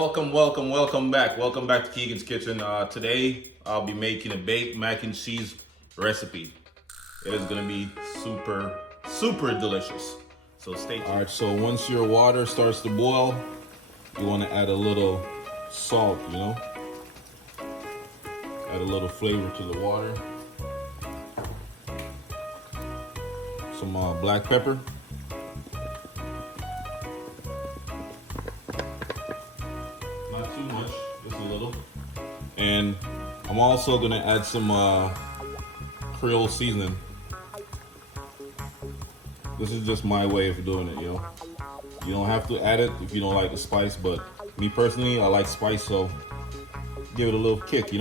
Welcome back. Welcome back to Keegan's Kitchen. Today, I'll be making a baked mac and cheese recipe. It is gonna be super delicious. So stay tuned. All right, so once your water starts to boil, you wanna add a little salt, Add a little flavor to the water. Some black pepper. Not too much, just a little. And I'm also gonna add some Creole seasoning. This is just my way of doing it, You don't have to add it if you don't like the spice, but me personally, I like spice, so give it a little kick,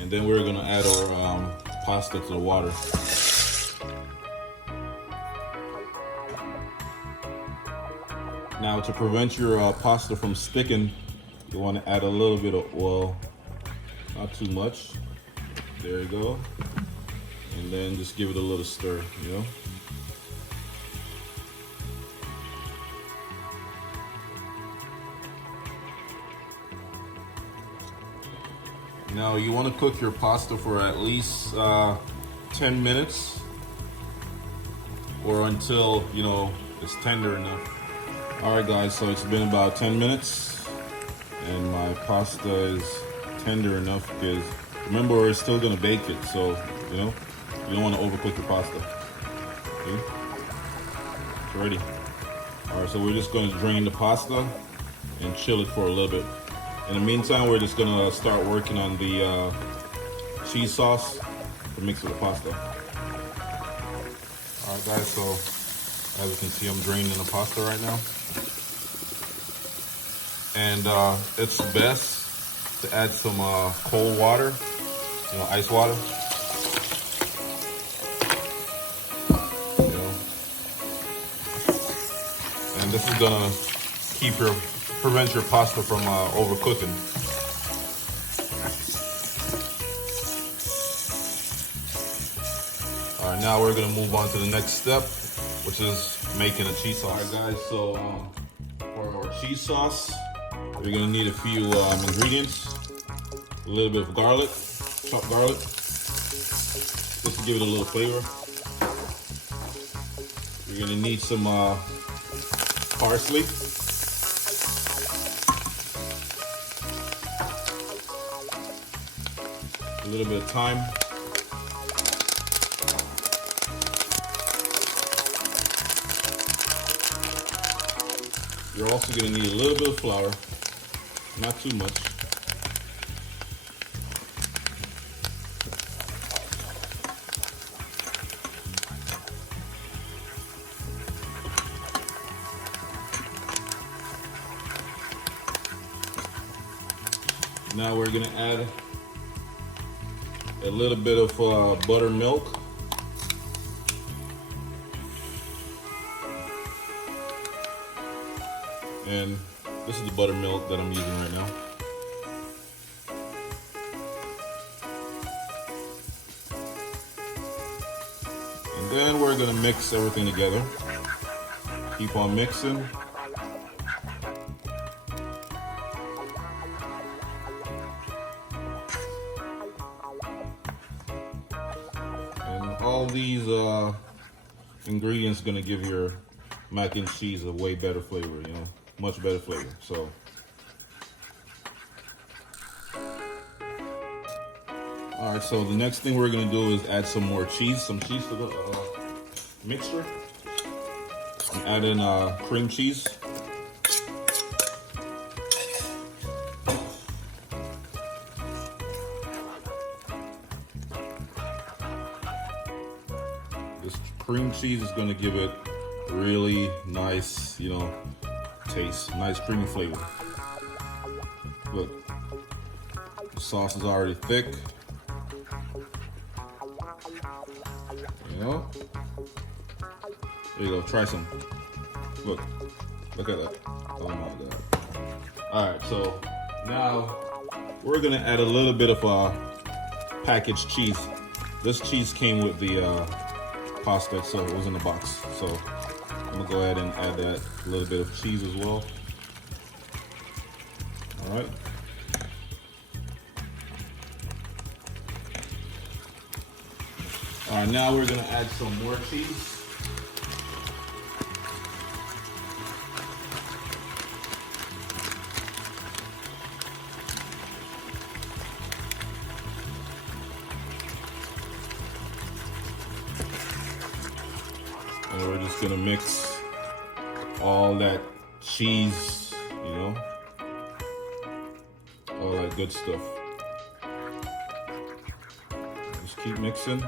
And then we're gonna add our pasta to the water. Now, to prevent your pasta from sticking, you want to add a little bit of oil, not too much. There you go. And then just give it a little stir, Now, you want to cook your pasta for at least 10 minutes or until, it's tender enough. All right, guys, so it's been about 10 minutes and my pasta is tender enough because remember, we're still gonna bake it, so, you don't want to overcook your pasta. Okay? It's ready. All right, so we're just gonna drain the pasta and chill it for a little bit. In the meantime, we're just gonna start working on the cheese sauce to mix with the pasta. All right, guys, so as you can see, I'm draining the pasta right now. And it's best to add some cold water, ice water. And this is gonna prevent your pasta from overcooking. All right, now we're gonna move on to the next step, which is making a cheese sauce. All right, guys, so for our cheese sauce, we're gonna need a few ingredients. A little bit of garlic, chopped garlic, just to give it a little flavor. We're gonna need some parsley. A little bit of thyme. You're also going to need a little bit of flour, not too much. Now we're going to add a little bit of buttermilk. And this is the buttermilk that I'm using right now. And then we're gonna mix everything together. Keep on mixing. And all these ingredients are gonna give your mac and cheese a way better flavor, much better flavor. So all right, so the next thing we're gonna do is add some more cheese, to the mixture. I'm adding cream cheese. This cream cheese is gonna give it really nice, taste, nice creamy flavor. Look, the sauce is already thick. There you go, try some. Look at that. Oh my God. All right, so now we're gonna add a little bit of packaged cheese. This cheese came with the pasta, so it was in the box. So I'm gonna go ahead and add that little bit of cheese as well. All right. All right, now we're gonna add some more cheese. And we're just gonna mix all that cheese, you know, all that good stuff. Just keep mixing.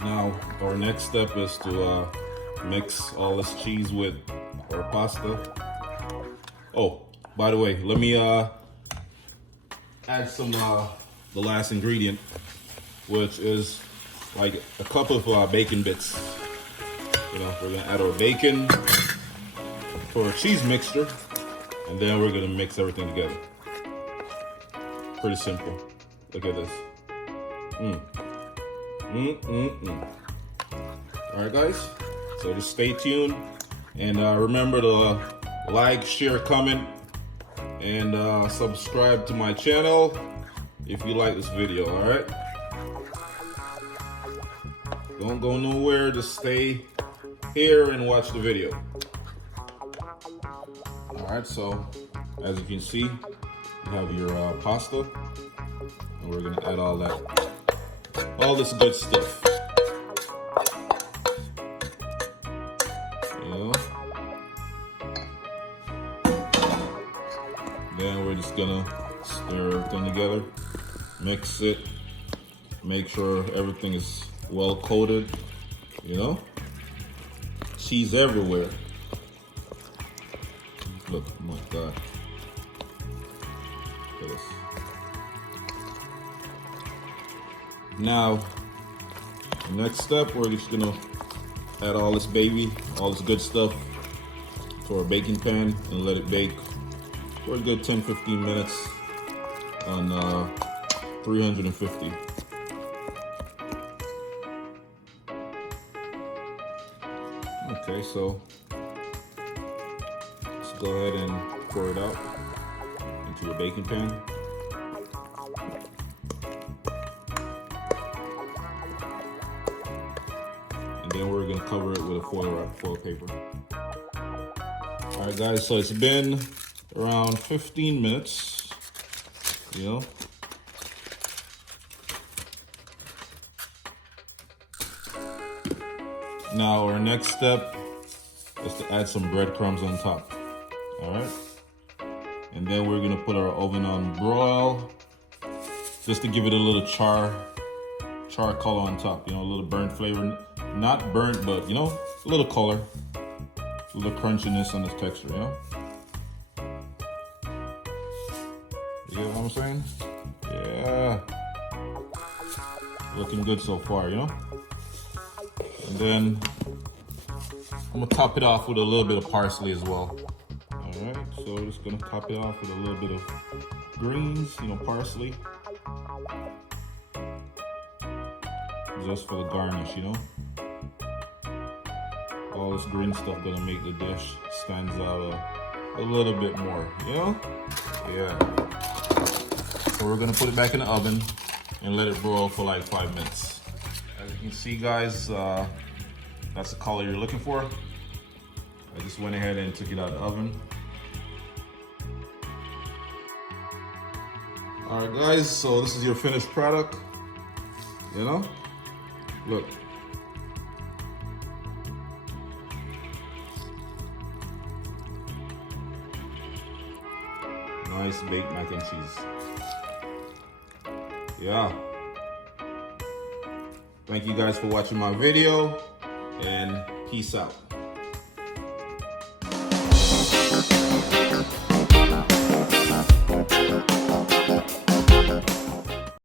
Now, our next step is to mix all this cheese with our pasta. Oh, by the way, let me add some the last ingredient, which is like a cup of bacon bits. You know, we're gonna add our bacon for our cheese mixture, and then we're gonna mix everything together. Pretty simple. Look at this. All right, guys. So just stay tuned, and remember to like, share, comment, and subscribe to my channel if you like this video. All right. Don't go nowhere. Just stay here and watch the video. All right. So as you can see, you have your pasta, and we're gonna add all this good stuff. You know. Then we're just gonna stir everything together, mix it, make sure everything is well coated, you know? Cheese everywhere. Look, oh my God. Look at this. Now, the next step, we're just gonna add all this good stuff to our baking pan and let it bake for a good 10-15 minutes on 350. Okay, so let's go ahead and pour it out into your baking pan. And then we're gonna cover it with a foil paper. All right, guys, so it's been around 15 minutes, you know. Now our next step is to add some breadcrumbs on top, all right? And then we're gonna put our oven on broil, just to give it a little char color on top, you know, a little burnt flavor. Not burnt, but you know, a little color, a little crunchiness on this texture, you know? You get what I'm saying? Yeah. Looking good so far, you know? And then I'm gonna top it off with a little bit of parsley as well. All right, so we're just gonna top it off with a little bit of greens, you know, parsley. Just for the garnish, you know? All this green stuff gonna make the dish stands out a little bit more, you know? Yeah. So we're gonna put it back in the oven and let it broil for like 5 minutes. As you can see, guys, that's the color you're looking for. I just went ahead and took it out of the oven. All right, guys, so this is your finished product, you know? Look. Nice baked mac and cheese. Yeah. Thank you guys for watching my video, and peace out.